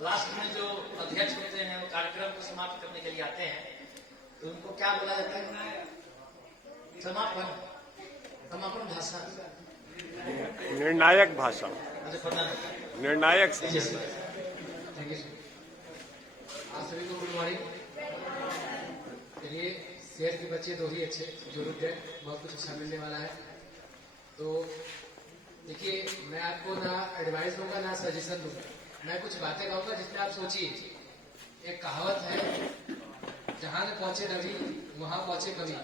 Last में जो अध्यक्ष होते हैं वो कार्यक्रम को समाप्त करने के लिए आते हैं, तो उनको क्या बोला जाता है? समापन, समापन भाषण, निर्णायक भाषण, निर्णायक थैंक यू सर। आप सभी को गुड मॉर्निंग। चलिए, शेयर के बच्चे तो ही अच्छे जो रुक गए, बहुत कुछ अच्छा मिलने वाला है। तो देखिए, मैं आपको ना एडवाइस दूंगा ना सजेशन दूंगा, मैं कुछ बातें कहूंगा जिसमें आप सोचिए। एक कहावत है, जहां न पहुंचे रवि वहां पहुंचे कवि,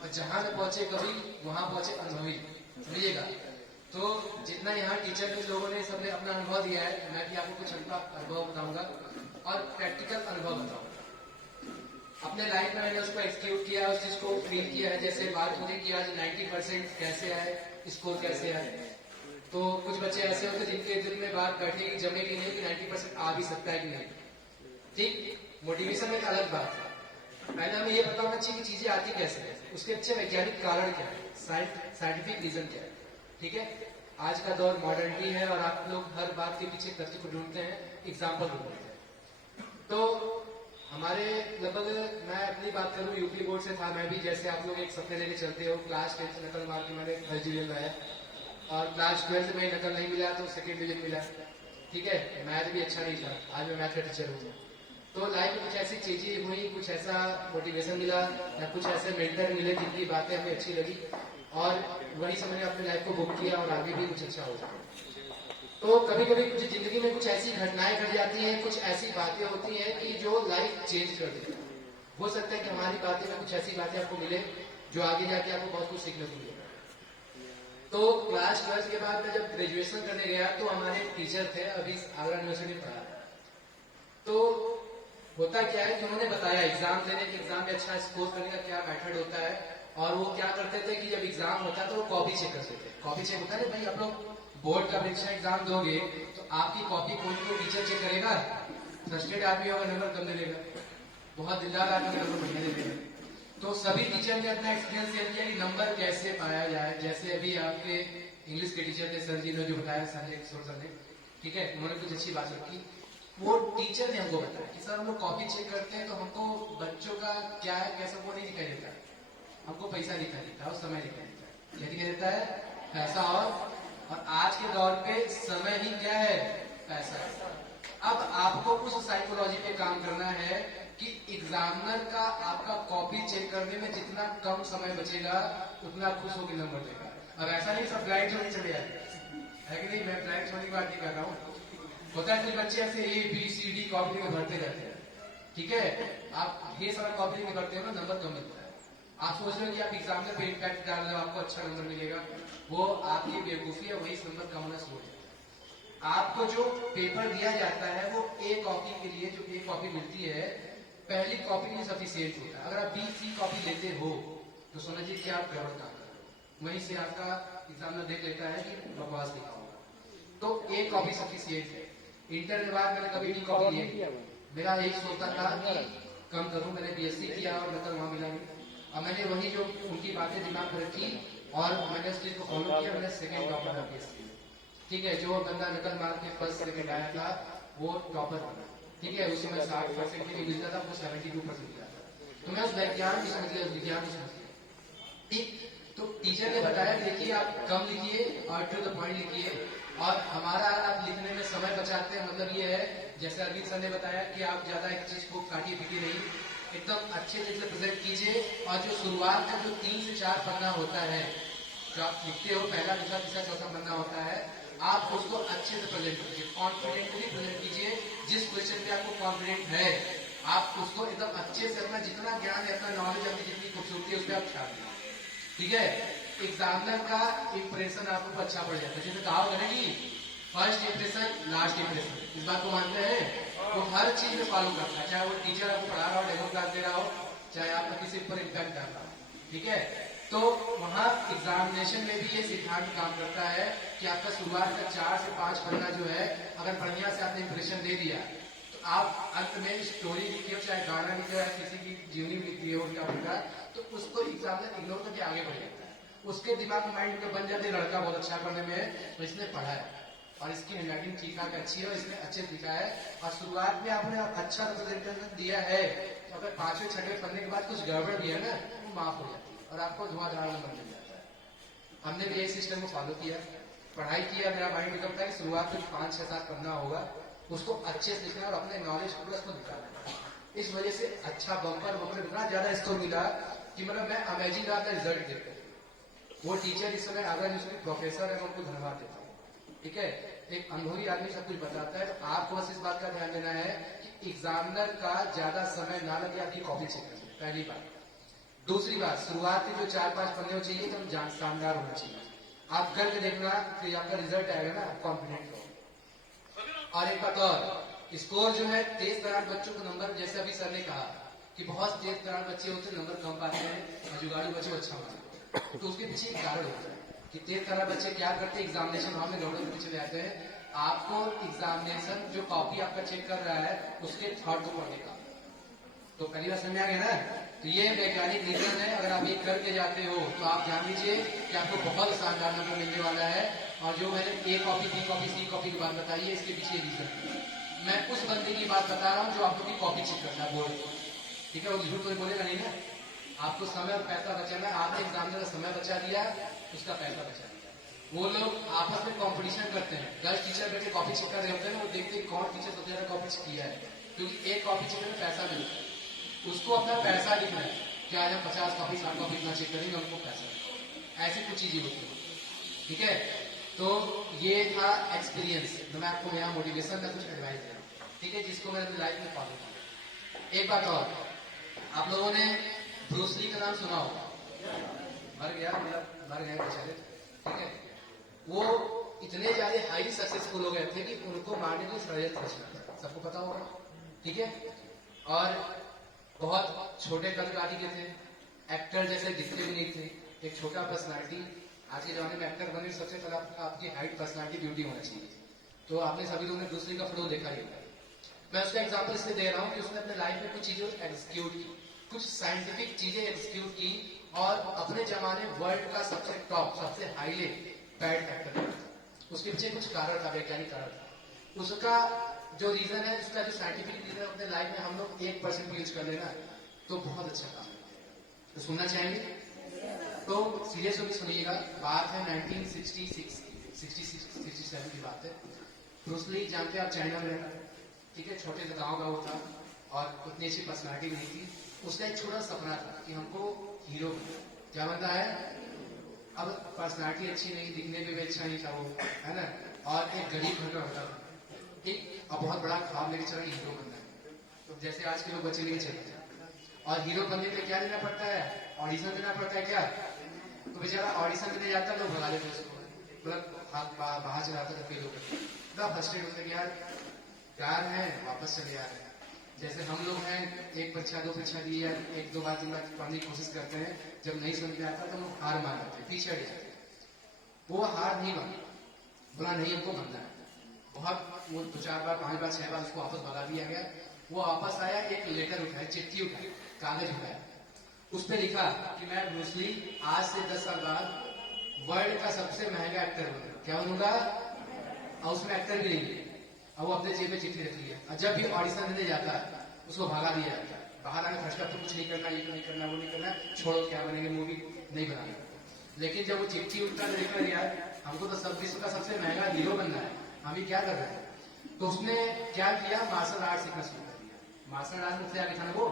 और जहां न पहुंचे कवि वहां पहुंचे अनुभवी। समझिएगा। तो जितना यहाँ टीचर के लोगों ने सबने अपना अनुभव दिया है, मैं भी आपको कुछ अनुभव बताऊंगा और प्रैक्टिकल अनुभव बताऊंगा। अपने लाइफ में मैंने उसको एक्सक्यूट किया, उस चीज को फील किया है। जैसे बात होती कि आज 90% कैसे आए, स्कोर कैसे आए। तो कुछ बच्चे ऐसे होते जिनके दिल में बात बैठेगी, जमेगी नहीं कि 90% आ भी सकता है कि नहीं। ठीक, मोटिवेशन एक अलग बात है। पहले हमें ये पता होना चाहिए कि चीजें आती कैसे है, उसके अच्छे वैज्ञानिक कारण क्या है, साइंटिफिक रीजन क्या है। ठीक है, आज का दौर मॉडर्निटी है और आप लोग हर बात के पीछे तथ्य को ढूंढते हैं, एग्जाम्पल ढूंढते हैं। तो हमारे लगभग, मैं अपनी बात करूं, यूपी बोर्ड से था मैं भी। जैसे आप लोग एक सपने लेके चलते हो, क्लास 10 नकल मार के मैंने फर्स्ट डिवीजन लाया, और क्लास 12 में नकल नहीं मिला तो सेकेंड डिवीजन मिला। ठीक है, मैथ भी अच्छा नहीं था, आज मैं मैथ का टीचर हूँ। तो लाइफ में कुछ ऐसी चीजें हुई, कुछ ऐसा मोटिवेशन मिला या कुछ ऐसे मेंटर मिले जिनकी बातें हमें अच्छी लगी, और वही से मैंने अपने लाइफ को बुक किया और आगे भी कुछ अच्छा हो जाए। तो कभी कभी कुछ जिंदगी में कुछ ऐसी घटनाएं घट जाती हैं, कुछ ऐसी बातें होती हैं कि जो लाइफ चेंज कर देती है। हो सकता है कि हमारी बातें में कुछ ऐसी बातें आपको मिले जो आगे जाके आपको बहुत कुछ सीखने को मिले। तो क्लास 12 के बाद मैं जब ग्रेजुएशन करने गया तो हमारे टीचर थे, अभी आगरा यूनिवर्सिटी में पढ़ा। तो होता क्या है कि उन्होंने बताया एग्जाम देने के, एग्जाम में अच्छा स्कोर करने का क्या मेथड होता है। और वो क्या करते थे कि जब एग्जाम होता है तो वो कॉपी चेक करते थे। कॉपी चेक होता है ना भाई, आप लोग बोर्ड का परीक्षा एग्जाम दोगे तो आपकी कॉपी कोई टीचर चेक करेगा। फ्रस्ट्रेट आदमी होगा, नंबर कम दे देगा, बहुत दिलदार आदमी नंबर बढ़िया दे देगा। तो सभी टीचर ने अपना एक्सपीरियंस शेयर किया कि नंबर कैसे पाया जाए। जैसे अभी आपके इंग्लिश के टीचर थे सर जी ने जो बताया, संजय किशोर सर ने, ठीक है, उन्होंने कुछ अच्छी बात रखी। वो टीचर ने हमको बताया कि सर हम लोग कॉपी चेक करते हैं तो हमको बच्चों का क्या है कैसा वो नहीं दिखाई देता, हमको पैसा दिखाई देता है और समय दिखाई देता है। क्या दिखाई देता है? पैसा। और आज के दौर पे समय ही क्या है? पैसा है। अब आपको उस साइकोलॉजी पे काम करना है कि एग्जामिनर का आपका कॉपी चेक करने में जितना कम समय बचेगा उतना खुश होकर नंबर देगा। अब ऐसा नहीं सब ब्लाइंड छोड़ी चले जाते है कि नहीं, मैं ब्लाइंड छोड़ी बात नहीं कर रहा हूँ। होता है कुछ बच्चे ऐसे ABCD कॉपी में भरते रहते हैं। ठीक है, आप ये सारा कॉपी में करते हो ना, नंबर कम मिलता है। आप सोच रहे हो कि आप एग्जामिनर पे इम्पैक्ट डाल रहे हो, आपको अच्छा नंबर मिलेगा, वो आपकी बेवकूफी है, वही नंबर कम होना शुरू हो जाता है। आपको जो पेपर दिया जाता है वो A कॉपी के लिए जो A कॉपी मिलती है, पहली कॉपी में सफिशिएंट होता है। अगर आप B-C कॉपी लेते हो तो समझिए कि आप गलत काम कर रहे हो, वहीं से आपका एग्जामिनर देख लेता है कि बकवास लिखा होगा। तो A कॉपी सफिशिएंट है। इंटर के बाद मैंने कभी D कॉपी लिया, मेरा एक सोचता था कि कम करूं, मैंने BSc किया और नकल वहां मिला नहीं। और मैंने वही जो उनकी बातें दिमाग में रखी और मैंने उस चीज को फॉलो किया। मैंने सेकंड टॉपर BSc, ठीक है, जो बंदा नकल मार के फर्स्ट सेकंड आया था वो टॉपर बना। ठीक है, उस समय 60% के लिए मिलता था, वो 72% मिला था। तो मैं उस विज्ञान को समझ गया, उस विज्ञान को समझ गया। ठीक, तो टीचर ने बताया देखिए आप कम लिखिए और टू द पॉइंट लिखिए, और हमारा आप लिखने में समय बचाते हैं। मतलब ये है, जैसे अरविंद सर ने बताया कि आप ज्यादा एक चीज को काटिए पीटिए नहीं, एकदम अच्छे से प्रेजेंट कीजिए। और जो शुरुआत का जो 3 से 4 पन्ना होता है जो आप लिखते हो, पहला दूसरा तीसरा चौथा पन्ना होता है, आप उसको अच्छे से प्रेजेंट कीजिए, कॉन्फिडेंटली प्रेजेंट कीजिए। जिस क्वेश्चन पे आपको कॉन्फिडेंट है आप उसको एकदम अच्छे से, अपना जितना ज्ञान है, अपना नॉलेज, अपनी जितनी खूबसूरती है उस पर आप छाप दीजिए। ठीक है, एग्जामिनर का इंप्रेशन आपको अच्छा पड़ जाता है। जैसे कहा होगा ना कि फर्स्ट इंप्रेशन लास्ट इंप्रेशन, इस बात को मानते हैं। वो हर चीज में फॉलो करता है, चाहे वो टीचर आपको पढ़ा रहा हो, डेमो क्लास दे रहा हो, चाहे आपका किसी पर इम्पैक्ट डाल रहा हो। ठीक है, तो वहां एग्जामिनेशन में भी ये सिद्धांत काम करता है कि आपका शुरुआत का 4 से 5 पन्ना जो है, अगर बढ़िया से आपने इंप्रेशन दे दिया तो आप अंत में स्टोरी लिखी हो, चाहे गाना लिखी हो, किसी की जीवनी लिखी हो उनका उनका, तो उसको एग्जामिनर इग्नोर करके आगे बढ़ जाता है। उसके दिमाग में माइंड में बन जाते, लड़का बहुत अच्छा पढ़ने में है तो इसने पढ़ा है। और इसकी हैंडराइटिंग ठीक ठाक अच्छी है और इसमें अच्छे लिखा है। और शुरुआत में आपने अच्छा रिप्रेजेंटेशन दिया है, तो अगर 5वें 6वें पढ़ने के बाद कुछ गड़बड़ भी है ना, वो माफ हो जाती है और आपको धुआंधार नंबर मिल जाता है। हमने भी यही सिस्टम को फॉलो किया, पढ़ाई किया। मेरा माइंड निकलता है कि शुरुआत में 5 6 7 पढ़ना होगा, उसको अच्छे से लिखना और अपने नॉलेज पूरा उसको निकालना। इस वजह से अच्छा बम्पर इतना ज्यादा स्कोर मिला कि मतलब मैं अमेजिंग रहा था रिजल्ट देखकर। वो टीचर इस समय अगर उसके प्रोफेसर है, मैं उनको धन्यवाद देता हूँ। ठीक है, एक अनुभवी आदमी सब कुछ बताता है, तो आपको बस इस बात का ध्यान देना है कि एग्जामिनर का ज्यादा समय ना लगे आपकी कॉपी चेक करने, पहली बात। दूसरी बात, शुरुआत के जो 4-5 पन्ने चाहिए तो हम शानदार होना चाहिए। आप करके देखना, फिर आपका रिजल्ट आएगा ना, आप कॉन्फिडेंट हो। और एक बात और, स्कोर जो है तेज तरार बच्चों को नंबर, जैसे अभी सर ने कहा कि बहुत तेज तरार बच्चे होते हैं नंबर कम पाते हैं और जुगाड़ू बच्चे अच्छा मानते, तो उसके पीछे एक कारण होता है कि तेज तरार बच्चे क्या करते हैं, एग्जामिनेशन हॉल में दौड़े हुए चले जाते हैं। आपको एग्जामिनेशन जो कॉपी आपका चेक कर रहा है उसके थर्ड को पढ़ने का, तो पहली बार समझ आ गया ना। तो ये वैज्ञानिक रीजन है, अगर आप ये करके जाते हो तो आप जान लीजिए कि आपको बहुत शानदार नंबर मिलने वाला है। और जो मैंने A copy B copy C copy की बात बताई है, इसके पीछे रीजन है। मैं उस बंदे की बात बता रहा हूँ जो आपको कॉपी चेक करता है बोर्ड, ठीक है, वो झूठ तो बोलेगा नहीं ना। आपको समय और पैसा बचाना, आपने एग्जामिनर का समय बचा दिया, उसका पैसा बचा दिया। वो लोग आपस में कंपटीशन करते हैं, 10 टीचर बैठे कॉपी चेक कर रहे होते हैं, वो देखते हैं कौन टीचर सबसे ज्यादा कॉपी चेक किया है, क्योंकि एक कॉपी चेक में पैसा मिलता है। उसको अपना पैसा लिखना है कि आज हम 50 कॉपी 60 कॉपी इतना चेक करेंगे, हमको पैसा। ऐसी कुछ चीजें होती है, ठीक है। तो ये था एक्सपीरियंस, तो मैं आपको मेरा मोटिवेशन का कुछ एडवाइस दे रहा हूँ, ठीक है, जिसको मैंने अपनी लाइफ में फॉलो किया। एक बात और, आप लोगों ने ब्रूस ली का नाम सुना होगा, मर गया, मतलब मर गए बेचारे, ठीक है। वो इतने ज्यादा हाईली सक्सेसफुल हो गए थे कि उनको मारने की षड्यंत्र रचना था, सबको पता होगा, ठीक है। और बहुत छोटे कदकाठी के थे, एक्टर जैसे दिखते भी नहीं थे, एक छोटा पर्सनालिटी। आज के जमाने में एक्टर बने सबसे पहले आपकी हाइट, पर्सनालिटी, ब्यूटी होना चाहिए। तो आपने सभी लोगों ने दूसरे का फोटो देखा ही होगा। मैं उसका एग्जांपल इसलिए दे रहा हूँ कि उसने अपने लाइफ में कुछ चीजें एग्जीक्यूट की, कुछ साइंटिफिक चीजें एग्जीक्यूट की और अपने जमाने वर्ल्ड का सबसे टॉप, सबसे हाईली पैड एक्टर था। उसके पीछे कुछ कारण था, वैज्ञानिक कारण था। उसका जो रीजन है, उसका जो साइंटिफिक रीजन अपने लाइफ में हम लोग 1% यूज कर लेना तो बहुत अच्छा काम है। तो सुनना चाहेंगे? तो सीरियस होकर सुनिएगा। बात है 1966 67 की बात है। ब्रूस ली जानते हैं आप, चाइना में रहता है, ठीक है, छोटे से गांव का वो था और उतनी अच्छी पर्सनालिटी नहीं थी। उसका एक छोटा सपना था कि हमको हीरो बनना। क्या बनता है? अब पर्सनालिटी अच्छी नहीं, दिखने में भी अच्छा नहीं था वो, है ना, और एक गरीब घर का होता था, ठीक, और बहुत बड़ा ख्वाब लेके चला हीरो बनना है। तो जैसे आज के लोग बच्चे लेके चलते हैं, और हीरो बनने के क्या देना पड़ता है? ऑडिशन देना पड़ता है। क्या? तो बेचारा ऑडिशन देने जाता है, लोग भगा देते उसको, मतलब बाहर चला जाता था, फेल होकर इतना फ्रस्ट्रेट होता है कि यार है वापस चले आ रहे हैं। जैसे हम लोग हैं, एक परीक्षा 2 परीक्षा दी या 1-2 बार 3 बार पढ़ने की कोशिश करते हैं, जब नहीं समझ में आता तो हम हार मान जाते हैं, पीछे हट जाते हैं। वो हार नहीं मानी, बोला नहीं हमको बनना है। बहुत वो 2-4 बार 5 बार 6 बार उसको वापस भगा दिया गया। वो वापस आया, एक लेटर उठाया, चिट्ठी उठाई, कागज उठाया, उस पर लिखा कि मैं ब्रूस ली आज से 10 साल बाद वर्ल्ड का सबसे महंगा एक्टर बनूंगा। क्या बनूंगा? और उसमें एक्टर भी नहीं है, और वो अपने जेब में चिट्ठी रख लिया। और जब भी ऑडिशन देने जाता है उसको भगा दिया जाता है। बाहर आने फर्स्ट तो कुछ नहीं करना, ये तो नहीं करना, वो नहीं करना, छोड़ो क्या बनेंगे, मूवी नहीं बनाना। लेकिन जब वो चिट्ठी उठता तो देखा यार हमको तो सब विश्व का सबसे महंगा हीरो बनना है, हम ही क्या कर रहे हैं। तो उसने क्या किया, मार्शल आर्ट सीखना शुरू कर दिया। मार्शल आर्ट में आगे था ना वो,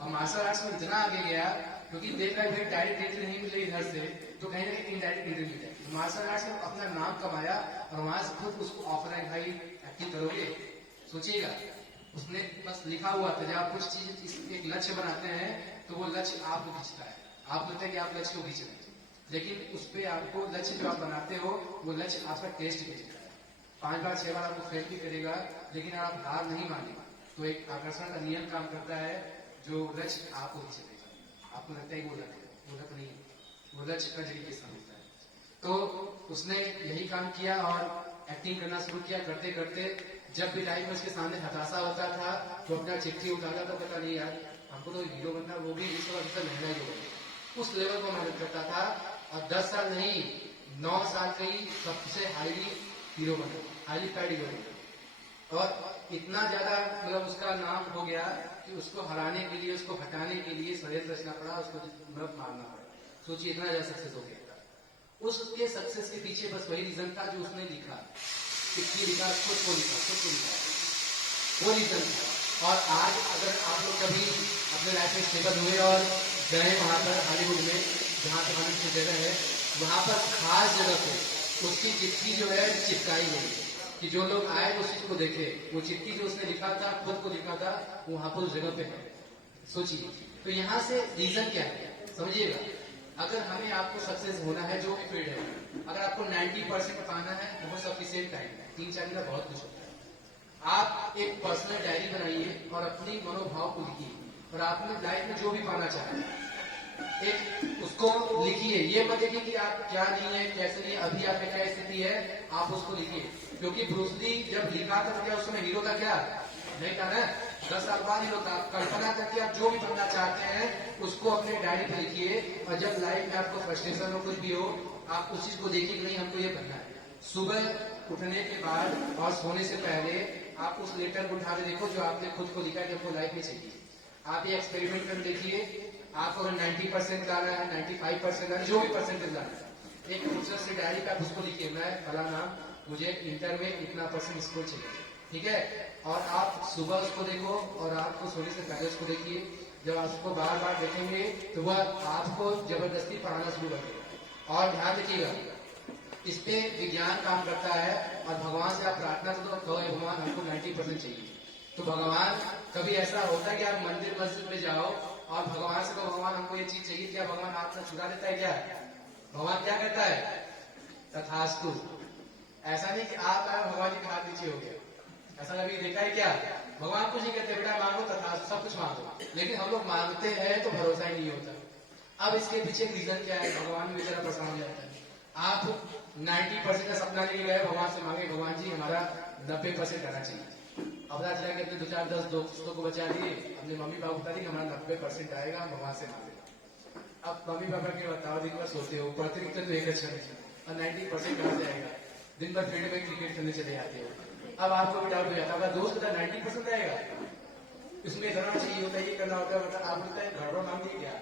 और मार्शल आर्ट्स में इतना आगे गया क्योंकि देख रहा है डायरेक्ट एंट्री नहीं मिल रही घर से, तो कहीं ना कहीं इनडायरेक्ट एंट्री मिल जाए। मार्शल आर्ट्स में अपना नाम कमाया और वहां से खुद उसको ऑफर है, भाई एक्टिंग करोगे? सोचिएगा, उसने बस लिखा हुआ था। जब आप कुछ चीज एक लक्ष्य बनाते हैं तो वो लक्ष्य आपको खींचता है। आपको लगता है कि आप लक्ष्य को खींच रहे हैं, लेकिन उस पर आपको लक्ष्य जो आप बनाते हो वो लक्ष्य आपका टेस्ट खींचता है। 5 बार 6 बार आपको फेल भी करेगा, लेकिन आप हार नहीं मानेगा तो एक आकर्षण का नियम काम करता है, जो लक्ष्य आपको खींचेगा। आपको लगता है वो लक्ष्य नहीं, वो लक्ष्य का जरिए समझता है। तो उसने यही काम किया और एक्टिंग करना शुरू किया। करते करते जब भी लाइफ में उसके सामने हताशा होता था तो अपना चिट्ठी उठाता था, पता नहीं यार हमको तो हीरो बनना, वो भी विश्व का सबसे महंगा हीरो। उस लेवल को मेहनत करता था और 10 साल नहीं 9 साल की सबसे हाईली हीरो बना, हाईली पैड हीरो बना। और इतना ज्यादा मतलब उसका नाम हो गया कि उसको हराने के लिए, उसको हटाने के लिए षड्यंत्र रचना पड़ा, उसको मतलब मारना पड़ा। सोचिए इतना ज्यादा सक्सेस हो गया था। उसके सक्सेस के पीछे बस वही रीजन था जो उसने लिखा, कितनी लिखा, खुद को लिखा, वो रीजन था। और आज अगर आप लोग कभी अपने लाइफ में स्टेबल हुए और गए वहां पर हॉलीवुड में, जहाँ पे हॉलीवुड की जगह है, वहां पर खास जगह पे उसकी चिट्ठी जो है चिपकाई गई कि जो लोग आए उस चीज को देखे। वो चिट्ठी जो उसने लिखा था, खुद को लिखा था, वहां पर उस जगह पे है। सोचिए, तो यहाँ से रीजन क्या है समझिएगा। अगर हमें आपको सक्सेस होना है जो भी फील्ड है, अगर आपको 90% पाना है, बहुत सफिशियंट टाइम है, 3-4 दिन बहुत कुछ होता है। आप एक पर्सनल डायरी बनाइए और अपनी मनोभाव को लिखिए, और आपने लाइफ में जो भी पाना चाहते हैं एक उसको लिखिए। ये मत देखिए कि आप क्या नहीं है, कैसे नहीं है, अभी आपकी क्या स्थिति है, आप उसको लिखिए। क्योंकि ब्रूस ली जब लिखा था क्या उस समय हीरो था क्या? नहीं था ना। 10 साल बाद हीरो था। कल्पना करके आप जो भी बनना चाहते हैं उसको अपने डायरी पे लिखिए, और जब लाइफ में आपको फ्रस्ट्रेशन हो, कुछ भी हो, आप उस चीज को देखिए कि नहीं हमको ये बनना है। सुबह उठने के बाद और सोने से पहले आप उस लेटर को उठा के देखो जो आपने खुद को लिखा है कि आपको लाइफ में चाहिए। आप ये एक्सपेरिमेंट कर देखिए। आपको अगर 90% लाना है, 95% लाना है, जो भी परसेंटेज लाना है, एक खूबसूरत से डायरी पे आप उसको लिखिए, मैं फला नाम, मुझे इंटर में इतना % स्कोर चाहिए, ठीक है। और आप सुबह उसको देखो और आपको सोने से पहले उसको देखिए। जब आप उसको बार बार देखेंगे तो वह आपको जबरदस्ती पढ़ाना शुरू कर देगा। और ध्यान रखिएगा, इस पे विज्ञान काम करता है। और भगवान से आप प्रार्थना करो, कहो भगवान हमको 90% चाहिए। तो भगवान, कभी ऐसा होता है कि आप मंदिर मस्जिद में जाओ और भगवान से कहो भगवान हमको ये चीज चाहिए, क्या भगवान आपसे छुड़ा देता है क्या? भगवान क्या कहता है? तथास्तु। ऐसा नहीं कि आप आए भगवान जी के हाथ नीचे हो गया, ऐसा कभी देखा है क्या? भगवान कुछ नहीं कहते, बेटा मांगो तथास्तु, सब कुछ मांगो। लेकिन हम लोग मांगते हैं तो भरोसा ही नहीं होता। अब इसके पीछे रीजन क्या है? भगवान भी बेचारा परेशान हो जाता है। आप 90% का सपना लेके गए, भगवान से मांगे भगवान जी हमारा 90% करना चाहिए। अब रात जाके अपने 2-4-10 दोस्तों को बचा दिए, अपने मम्मी पापा बता दिए कि हमारा 90% आएगा, भगवान से मांगे। अब मम्मी पापा के बताओ, दिन भर सोते हो, पढ़ते लिखते तो एक अच्छा नहीं, और 90% कहाँ से आएगा? दिन भर फील्ड में क्रिकेट खेलने चले जाते हो। अब आपको भी डाउट हो जाता है, दोस्त बता 90% आएगा, इसमें इतना चाहिए होता है, ये करना होता है, मतलब आप बोलते हैं गड़बड़ मांगी क्या?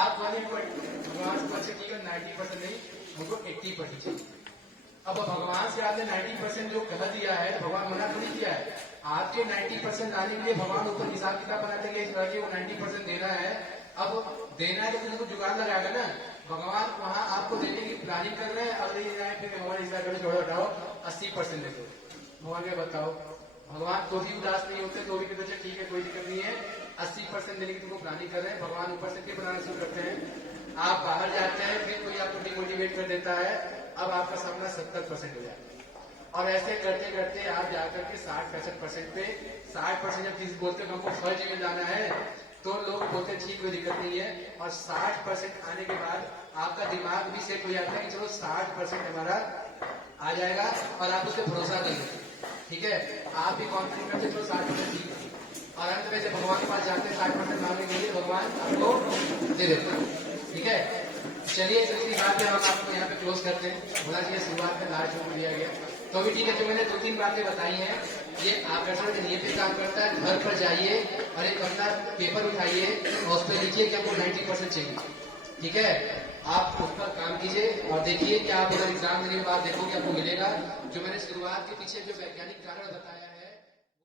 आप वाली भगवान को अच्छे ठीक है 90% नहीं, हमको 80% चाहिए। अब भगवान से आपने 90% जो कह दिया है, तो भगवान मना नहीं किया है। आपके 90% लाने के लिए भगवान ऊपर हिसाब किताब बनाते हैं, इस लड़के को 90% देना है। अब देना है तो कुछ जुगाड़ लगाएगा ना। भगवान वहां आपको देने की प्लानिंग कर रहे हैं, अगले जाए फिर भगवान हिसाब कर जोड़ो हटाओ 80% दे दो। भगवान क्या बताओ, भगवान तो भी उदास नहीं होते, तो भी कहते हैं ठीक है कोई दिक्कत नहीं है, 80% देने की तुमको प्लानिंग कर रहे हैं। भगवान ऊपर से क्या बनाना शुरू करते हैं, आप बाहर जाते हैं, फिर कोई आपको डिमोटिवेट कर देता है, अब आपका सामना 70% हो जाता है। और ऐसे करते करते आप जाकर के 60-65% पे, 60% जब किसी बोलते हमको फर्ज में जाना है, तो लोग बोलते ठीक कोई दिक्कत नहीं है। और 60% आने के बाद आपका दिमाग भी सेट हो जाता है कि चलो 60% हमारा आ जाएगा, और आप उस पर भरोसा कर लेते, ठीक है। आप भी कॉन्फिडेंट करते चलो 60% ठीक है, और अंत में जब भगवान के पास जाते हैं 60% मांगने के लिए, भगवान आपको दे देते हैं, ठीक है। चलिए इसी बात पे हम आपको यहाँ पे क्लोज करते हैं। होना चाहिए शुरुआत में लास्ट में दिया गया, तो अभी ठीक है। जो मैंने 2-3 बातें बताई हैं, ये आकर्षण के नियम पे काम करता है। घर पर जाइए और एक अपना पेपर उठाइए और उस पर लिखिए कि आपको 90% चाहिए, ठीक है। आप उस पर काम कीजिए और देखिए कि आप अगर एग्जाम देने के बाद देखोगे आपको मिलेगा। जो मैंने शुरुआत के पीछे जो वैज्ञानिक कारण बताया